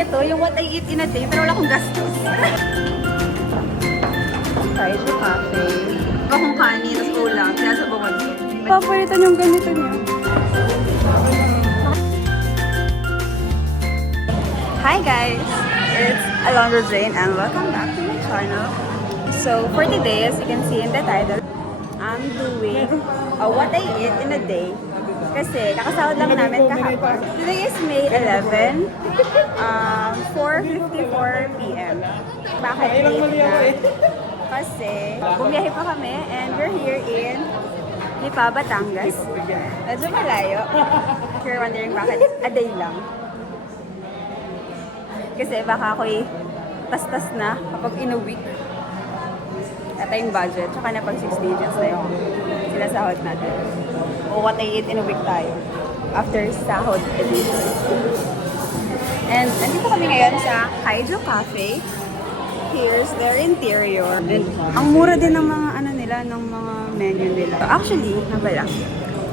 Ito, yung what I eat in a day, pero wala akong gastos. Kaiju Cafe. Akong kanin, tapos ulam, kaya sa bukod ko. Papalitan yung ganito niya. Hi guys! It's Alondra Jane and welcome back to my channel. So for today, as you can see in the title, I'm doing what I eat in a day. Kasi kakasahod lang namin kahapon. Today is May 11, 4:54 p.m. Bakit late na? Kasi bumiyahe pa kami and we're here in Lipa, Batangas. Medyo malayo. If you're wondering bakit a day lang. Kasi baka ako'y tas-tas na kapag in a week. At yung budget. Tsaka na pag 6 digits na yung sinasahod natin. O what I eat in a week tayo. After sahod edition. And nandito kami ngayon sa Kaiju Cafe. Here's their interior. And ang mura din ng mga ano nila, ng mga menu nila. Actually, nabala.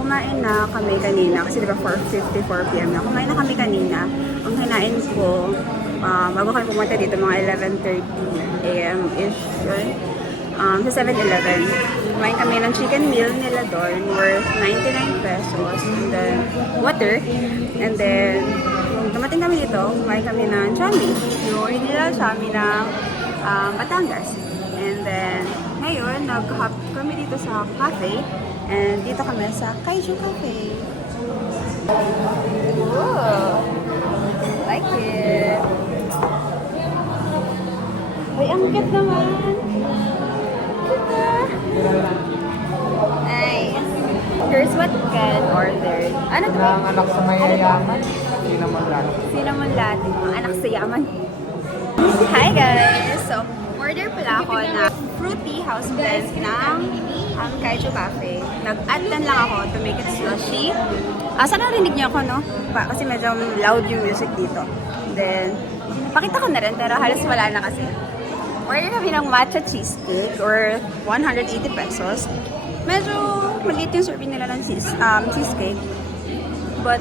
Kumain na kami kanina. Kasi diba 4:54 p.m. na. Kumain na kami kanina. Ang hinain ko, bago kami pumunta dito, mga 11:30 a.m.-ish. Sa 7-Eleven. Kumain kami ng chicken meal nila doon worth 99 pesos. And then, water. And then, dumating kami dito, kumain kami ng chami. Yung original chami ng Batangas. And then, ngayon, nag-hop kami dito sa cafe. And dito kami sa Kaiju Cafe. Ooh! Like it! Uy, ang cute naman! Nice. Here's what Ken ordered. Ano to? Ang anak sa mayayaman, cinnamon latte. Cinnamon latte. Mga anak sa yaman. Hi guys! So, order pala ako na fruity house blend ng Kaiju Cafe. Nag-add lang ako to make it slushy. Sana narinig niyo ako, no? Kasi medyo loud yung music dito. Then, pakita ko na rin, pero halos wala na kasi. Order kami ng matcha cheesecake or 180 pesos. Medyo maliit yung serving nila ng cheesecake. But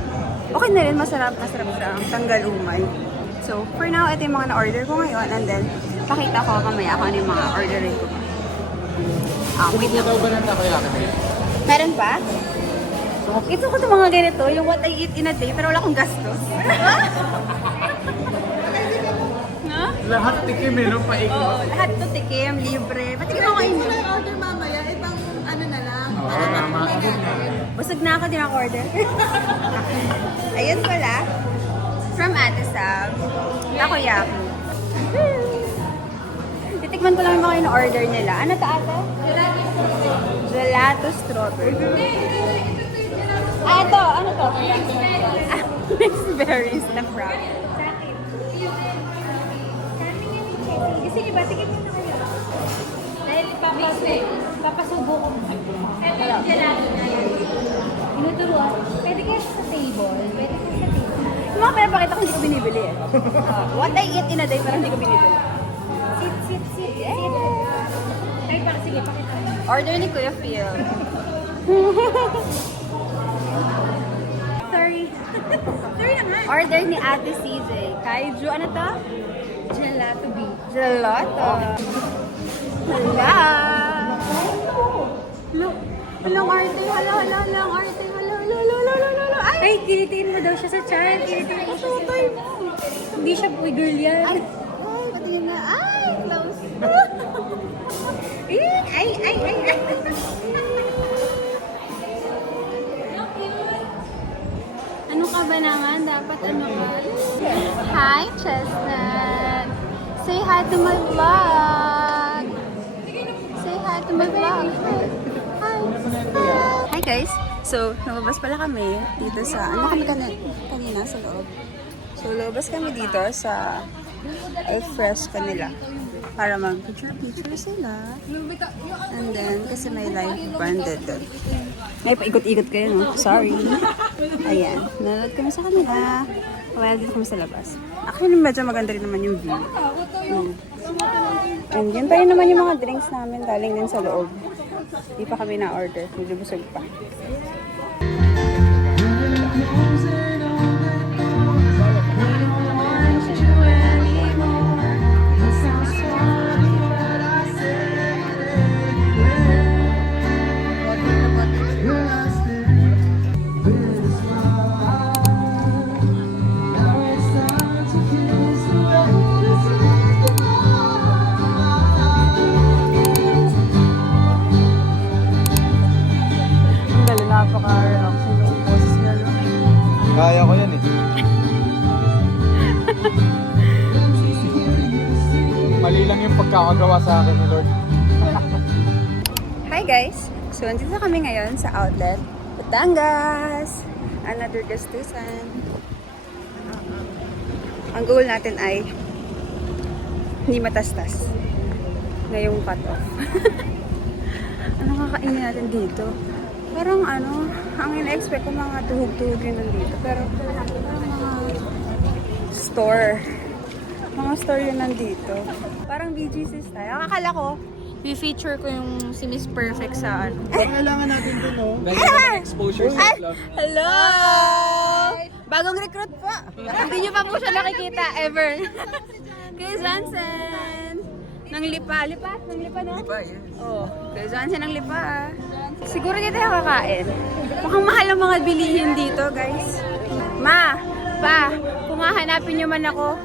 okay na rin, masarap sa tanggal umay. So for now, ito yung mga na-order ko ngayon. And then, pakita ko mamaya kung ano yung mga orderin ko. Wait lang. Ikaw ba nang takoyaki? Meron pa? Ito ko itong mga ganito, yung what I eat in a day, pero wala akong gastos. Lahat tikim eh, no? Paikot. Oo, lahat to tikim, libre. Pati ka mga ino. Order mamaya, ibang ano na lang. Oo, tama. Busog na ako, din ako order. Ayun pala. From Ate Sam. Takoyaki. Titikman ko lang yung mga in-order nila. Ano to, Ate? Gelato strawberry. Ito, ano to? Mixed berries na frap. Kasi diba, tigil mo na kayo. Dahil papasubo ko. Ito, gelato na yan. Tinuturuan. Pwede kayo sa table. Pwede kayo sa table. Yung mga pinapakita ko, hindi ko binibili eh. What I eat in a day, pero hindi ko binibili. Sit. Yeah. Ay, sige, pakita. Order ni Kuya Phil. Sorry. Sorry na nga. Order ni Ate CJ. Kaiju, ano to? Gelato B. Gelato. Hala. Look. Walang arte. Hala. Walang arte. Hala. Ay, tinitiin mo daw siya sa chat. Tinitiin mo siya sa chat. Hindi siya boy girl yan. Ay, patingin na. Ay, close. Ay. Ano ka ba naman? Dapat ano ka? Hi, Chestnut. Say hi to my vlog. Say hi to my vlog. Hi. Hi guys. So, lumabas pala kami dito sa, ano kami kanina sa loob. So, lumabas kami dito sa iFresh kanila para mag-picture sila. And then, kasi may live branded doon. May paikot-ikot kayo, no? Sorry. Ayan. Nanood kami sa kanila. While dito kami sa labas. Actually, medyo maganda rin naman yung view. And yun pa rin naman yung mga drinks namin galing din sa loob. Hindi pa kami na-order. Medyo busog pa. Mali lang yung pagkakagawa sa akin ni Lord. Hi guys! So, nandito kami ngayon sa outlet, Batangas! Another gastusan. Ang goal natin ay hindi matastas ngayong cut-off. Ano kakainin natin dito? Parang ano, ang ina-expect ko mga tuhog-tuhog yun nandito. Pero parang mga store. Mga store yun nandito. Parang BGC style. Ang akala ko, I-feature ko yung si Miss Perfect sa ano. Kailangan natin dun, no? Exposure sa vlog. hello! Bagong recruit po! Hindi niyo pa po siya nakikita ever. Kuya Johnson! Nang lipa. Lipa? Nang lipa, no? Diba, yes. Oo. Kuya Johnson ng lipa. Siguro dito tayo kakain. Mukhang mahal ang mga bilihin dito, guys. Ma! Pa! Kung hahanapin niyo man ako,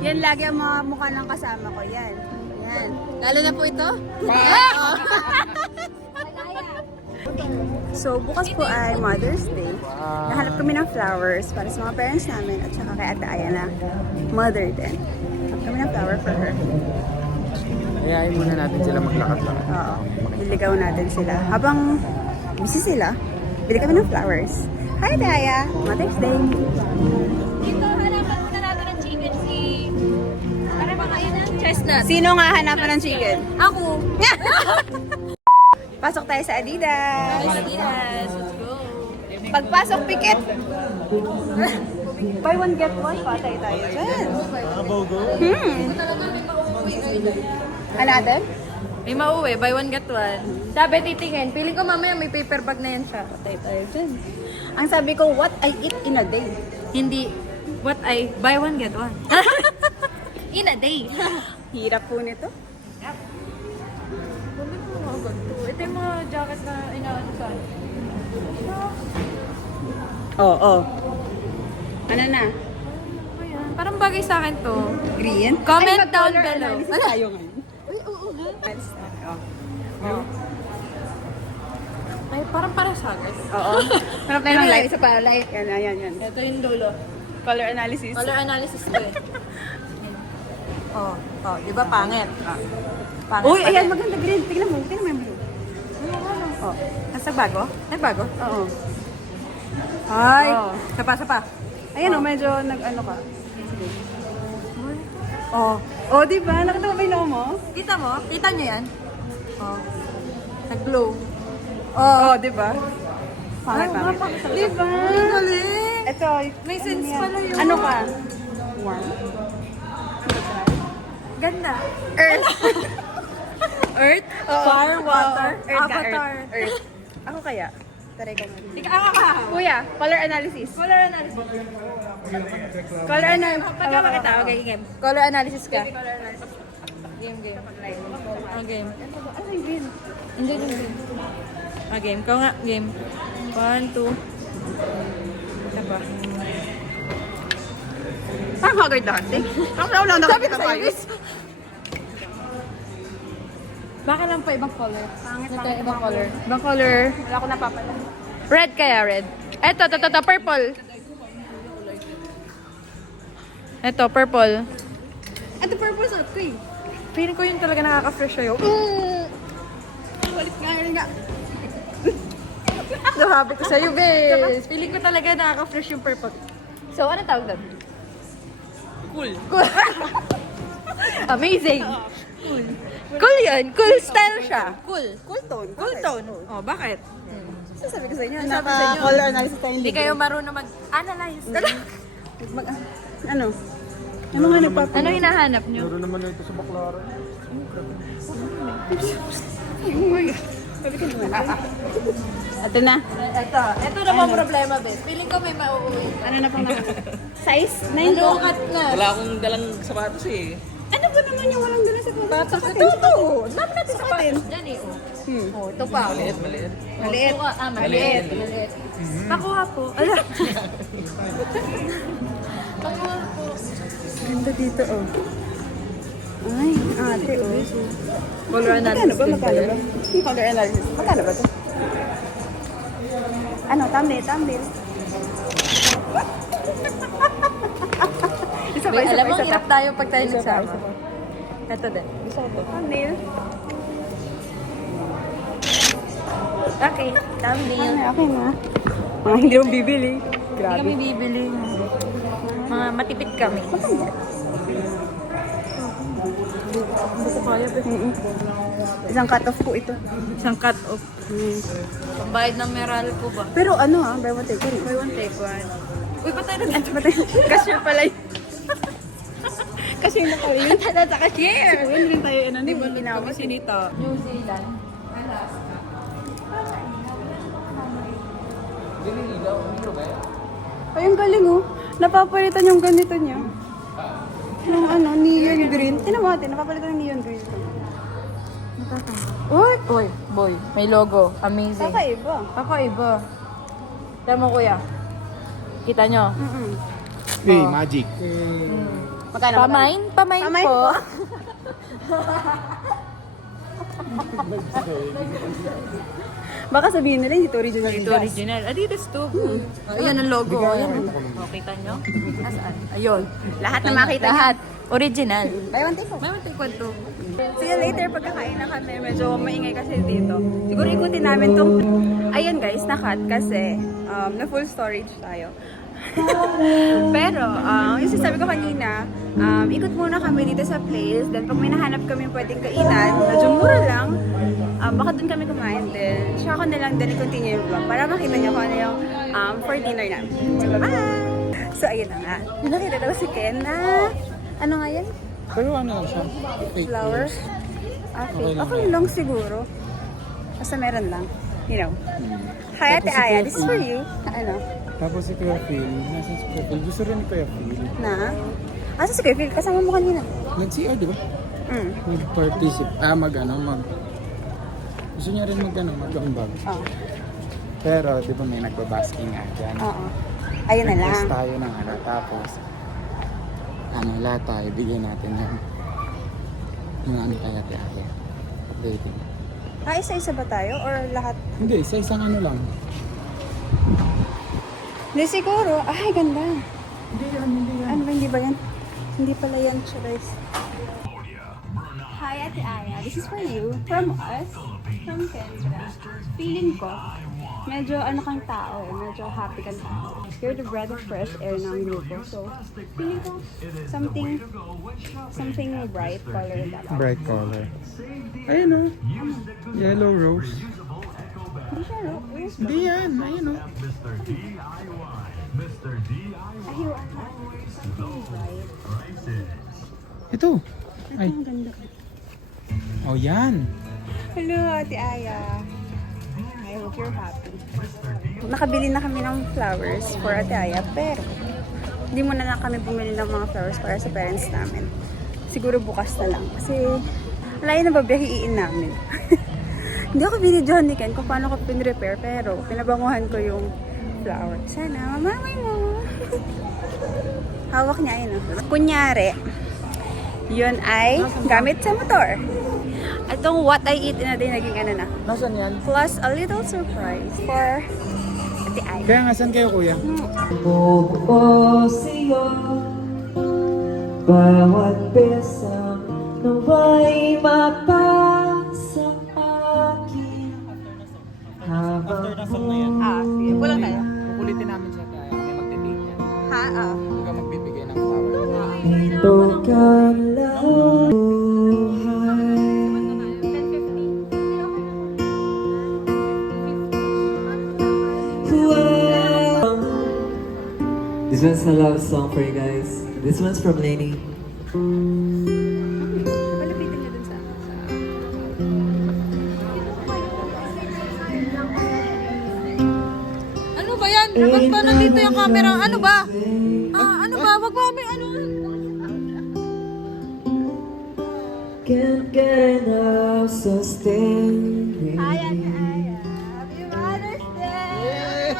yan lagi ang mga mukha ng kasama ko. Yan. Yan. Lalo na po ito? So, bukas po ay Mother's Day. Nahanap kami ng flowers para sa mga parents namin at saka kay Ate Aya na mother din. Nahanap kami ng flower for her. Ayayin muna natin sila maglakad-lakad. Oo. Liligaw natin sila. Habang busy sila, bili kami ng flowers. Hi, Ate Aya! Mother's Day! Dito, hanapan muna natin ng chicken si... Para makain ng chestnut. Sino nga hanapan ng chicken? Ako. Pasok tayo sa Adidas! Adidas, let's go. Pagpasok, pikit! Buy one, get one. Patay tayo dyan. Ano natin? May mauwi, buy one get one. Sabi titingin, feeling ko mamaya may paper bag na yan siya. Patay tayo dyan. Ang sabi ko, what I eat in a day. Hindi, what I buy one get one. In a day. Hirap po nito. Bumili ko mga ganito. Ito yung mga jacket na inaano sa akin. Oo. Ano na? Ayan, parang bagay sa akin to. Green? Comment Ay, down mag-color below. analysis tayo ngayon. Uy, oo nga. Oh. Ay, parang para sa akin. Oo. Harap tayo ng light. Isa para light. Yan. Ito yung dulo. Color analysis. Color analysis to eh. Oh, di ba pangit? Pangit Uy, pa ayan, din. maganda green. Tignan mo yung blue. Oh. Nagbago? Nagbago? Oo. Ay. Oh. Sapa. Ayan, medyo nag-ano ka. Sige. Oh, di ba? Nakita mo ba yung noo mo? Kita mo? Kita nyo yan? Oh. Nag-glow. Oh, di ba? Ay, Pangit. pangit talaga. Di ba? Ang galing! Ito. May sense pala yun. Ano ka? Warm? Ganda. Earth. Earth? Oo. Fire, water, Earth ka, avatar. Earth. Ako kaya? Taray ka mo. Ikaw ka. Kuya, color analysis. Color analysis. Color analysis. Pagka makita, okay, game. Color analysis ka. Color analysis. Game. Game. Ano yung green? Enjoy din game. Game. Ikaw nga, game. 1, 2. Isa pa. Parang haggard dati. Ako na nakikita tayo. Baka lang pa ibang color. Pangit, Ito, pangit, ibang pangit. color. Ibang color. Wala ko napapala. Red kaya, red. Ito, purple. Ito, purple. Ito purple suit ko eh. Feeling ko yun talaga nakaka-fresh sa'yo. Balik nga. Sabi ko sa'yo, guys. Feeling ko talaga nakaka-fresh yung purple. So, ano tawag doon? Cool. Amazing. Cool yun. Cool style siya. Cool tone. Cool tone. Oh, bakit? Sabi ko sa inyo, Sabi sa inyo. color analysis tayo. Hindi kayo marunong mag-analyze. Ano? Ano nga nagpapala? Ano hinahanap nyo? Meron naman ito sa baklaran. Sabi ko naman. Ito na. Ito naman problema, Bes. Feeling ko may mauuwi. Ano na pang size? 9 po. Nalukat na. Wala akong dalang sapatos eh. Ano ba naman yung walang dala sa Sapatos. Ito. Dami natin sa atin. Dyan eh, oh. Hmm. Oh, ito pa. Maliit. Maliit. Maliit. Pakuha po. Ala. Pakuha po. Ganda dito, oh. Ay, ate, oh. Color Magkano ba? Yung color analysis. Magkano ba ito? Ano? Thumbnail. Isa pa, Wait, isa alam pa, mo, isa pa. hirap tayo pag tayo Isa pa, nagsama. isa pa. Ito din. Gusto ko to. Thumbnail. Okay, thumbnail. Okay na. Mga hindi mo bibili. Hindi Grabe. kami bibili. Mga matipid kami. Hindi ko kaya ba? Isang cut-off po ito. Isang cut off. Pambayad ng meral ko ba? Pero ano buy one take one. Buy one, take one. Uy, patay na Cashier pala yun. Cashier na pala yun. Tata sa cashier! Hindi rin tayo ano, Di ba ginawa. ginawa si Nita? New Zealand. Ay, ang galing oh. Napapalitan yung ganito niya. Yung ano, neon green. Tinan mo natin, napapalitan yung neon green. Uy! Uy, boy. May logo. Amazing. Kakaiba. Kakaiba. Tama mo, kuya. Kita nyo? Hey, magic. Magkano? Pamain? Pamain Pamain po. po. Baka sabihin nila hindi ito original. Ito original. Adidas to. Ayan ang logo. Ayan. Oh, kita nyo? Nasaan? Ayun. Lahat na makita niyo. Lahat. Original. Buy one take one. May one one to. See you later pagkakain na kami. Medyo maingay kasi dito. Siguro ikutin namin tong... Ayun guys, na-cut kasi na full storage tayo. Pero, yung sinasabi ko kanina, ikot muna kami dito sa place. Then pag may nahanap kami pwedeng kainan, medyo mura lang, baka dun kami kumain din. Tsaka ko na lang din i-continue yung vlog para makita niyo kung ano yung for dinner namin. So, bye! So, ayun na nga. Nakita daw si Ken na... Ano nga yan? Pero ano lang siya? Fake Flower? news. Okay. Okay lang Okay lang siguro. Basta meron lang. You know. Hi, Ate Aya. This is for you. Ano? Tapos si Kuya Phil, nasa si Kuya Phil. Gusto rin ni Kuya Phil. Na? Asa si Kuya Phil? Kasama mo kanina. Nag-CR, di ba? Mm. Gusto niya rin mag-ambag. Oo. Pero, di ba may nagbabasking nga dyan. Oo. Ayun na lang. Nag-test tayo ng ano, tapos, lahat tayo, bigyan natin yung ano kaya tayo. Updating. Isa-isa ba tayo? Or lahat? Hindi, sa isang ano lang. Hindi siguro. Ay, ganda. Hindi yan. Ano ba, hindi ba yan? Hindi pala yan, Charis. Hi, Ate Aya. This is for you. From us. From Kendra. Feeling ko, medyo ano kang tao eh. Medyo happy kang tao. You're the breath of fresh air ng grupo. So, feeling ko, something bright color dapat. Bright color. Ayun o. Yellow rose. Hindi siya, no? Hindi yan. Ayun o. Ay, yung something bright. Ito. Ay. Ang ganda. Oh, yan. Hello, Ate Aya. I hope you're happy. Nakabili na kami ng flowers for Ate Aya, pero hindi muna na kami bumili ng mga flowers para sa parents namin. Siguro bukas na lang. Kasi wala yun na babiyahiin namin. Hindi ako binidyohan ni Ken kung paano ko pin-repair, pero pinabanguhan ko yung flower. Sana mamamay mo. Hawak niya yun. Kunyari, yun ay gamit sa motor. Itong what I eat in a day naging ano na. Nasaan yan? Plus a little surprise for Ate Ay. Kaya nga, saan kayo kuya? Buo sa'yo bawat besa na may mapasa akin habang Sige. Kulang na lang. Kukulitin namin siya kaya may magtitake yan. Ha? Huwag ka magbibigay ng flower. ito ka lang This one's a love song for you guys. This one's from Lainey. Palapitin niyo dun sa... Ano ba yan? Ba't ba nandito yung camera? Ano ba? Ano ba? Wag mo kami ano? Can't get enough, so stay with Hi, Ate me. Aya. Happy Mother's Day!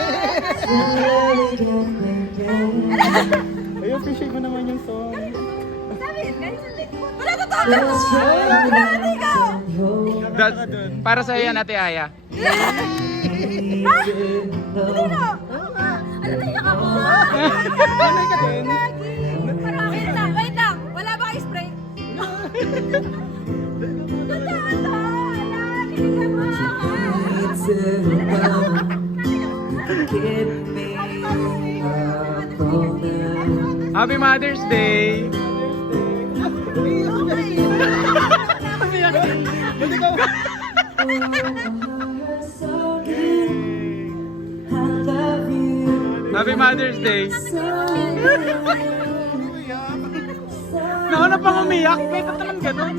Ay, appreciate mo naman yung song. Sabi yun, guys. Wala na tayo! Wala na ikaw! Para sa yan, Ate Aya. Hindi na! Ano na yung ako? Ano ka din? Parang kita! Give me a moment. Happy Mother's Day! Happy Mother's Day! Nauna pang umiyak, kahit naman gano'n.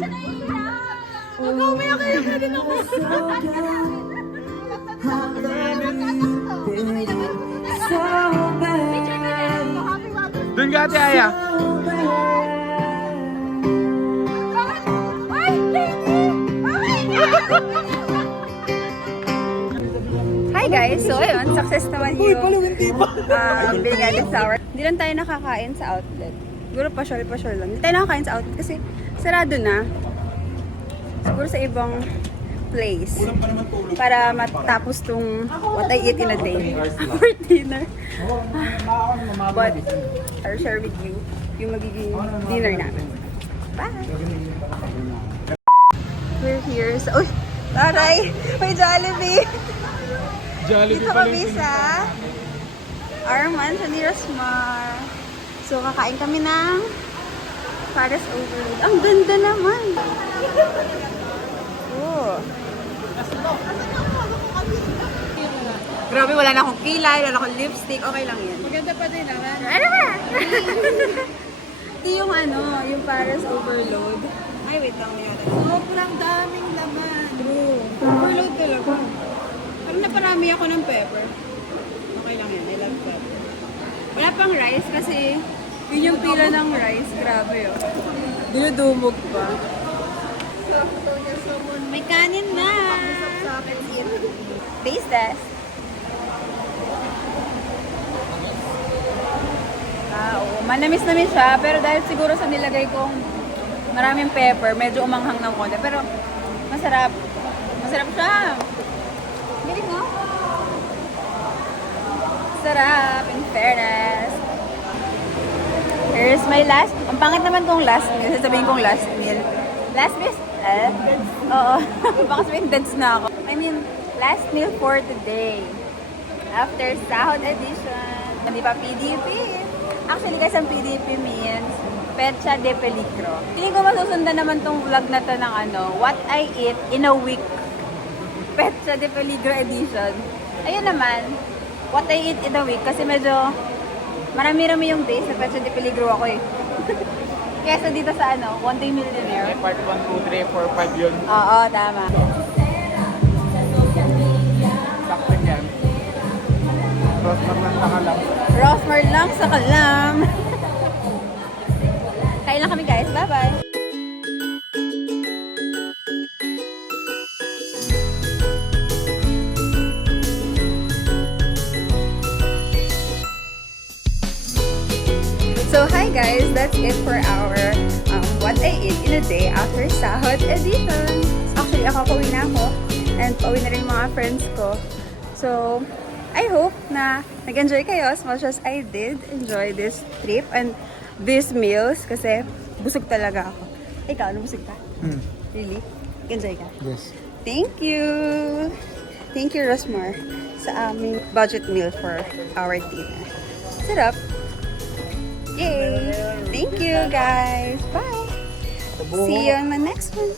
Doon ka, Ate Aya. Hi guys! So ayun, success naman yung bili natin sour. Hindi lang tayo nakakain sa outlet. Siguro pasyal lang. Hindi tayo nakakain sa outlet kasi sarado na. Siguro sa ibang place. Para matapos tong what I eat in a day. For dinner. But I'll share with you yung magiging dinner namin. Bye! We're here sa... Uy! Taray! May Jollibee! Dito kami sa Arman sa Nirasmar. So, kakain kami ng Paris Overload. Ang ganda naman! Oh. Grabe, wala na akong kilay, wala na akong lipstick. Okay lang yan. Maganda pa din naman. Ano ba? Ito yung yung Paris Overload. Ay, wait lang. Sobrang daming laman. True. Overload talaga. Parang naparami ako ng pepper. Okay lang yan. I love pepper. Wala pang rice kasi yun yung pila ng rice. Grabe oh. Dinudumog pa. May kanin na! Let's eat. Taste test. Oo. Manamis-namis siya. Pero dahil siguro sa nilagay kong maraming pepper, medyo umanghang ng konti. Pero masarap. Masarap siya. Galing mo? Sarap, in fairness. Here's my last. Ang pangit naman kong last meal. Sasabihin kong last meal. Last meal? Oo. Baka sabihin dense na ako. I mean, last meal for today. After sahod edition. Hindi pa PDP. Actually, guys, ang PDP means Pecha de Peligro. Tingin ko masusundan naman tong vlog na to ng What I Eat in a Week. Pecha de Peligro edition. Ayun naman, What I Eat in a Week. Kasi medyo marami-rami yung days na Pecha de Peligro ako eh. Kesa dito sa One Day Millionaire. Part 1, 2, 3, 4, 5 yun. Oo, tama. Sakto yan. Rosmar lang nakalam. Rosmar lang sa kalam. Kain lang kami guys. Bye-bye. So hi guys, that's it for our What I Eat in a Day after Sahod edition. Actually, ako pauwi na ako and pauwi na rin yung mga friends ko. So, I hope na nag-enjoy kayo as much as I did enjoy this trip and these meals kasi busog talaga ako. Ikaw, busog ka? Really? Nag-enjoy ka? Yes. Thank you! Thank you, Rosmar, sa aming budget meal for our dinner. Sarap! Yay! Thank you, guys! Bye! See you on my next one!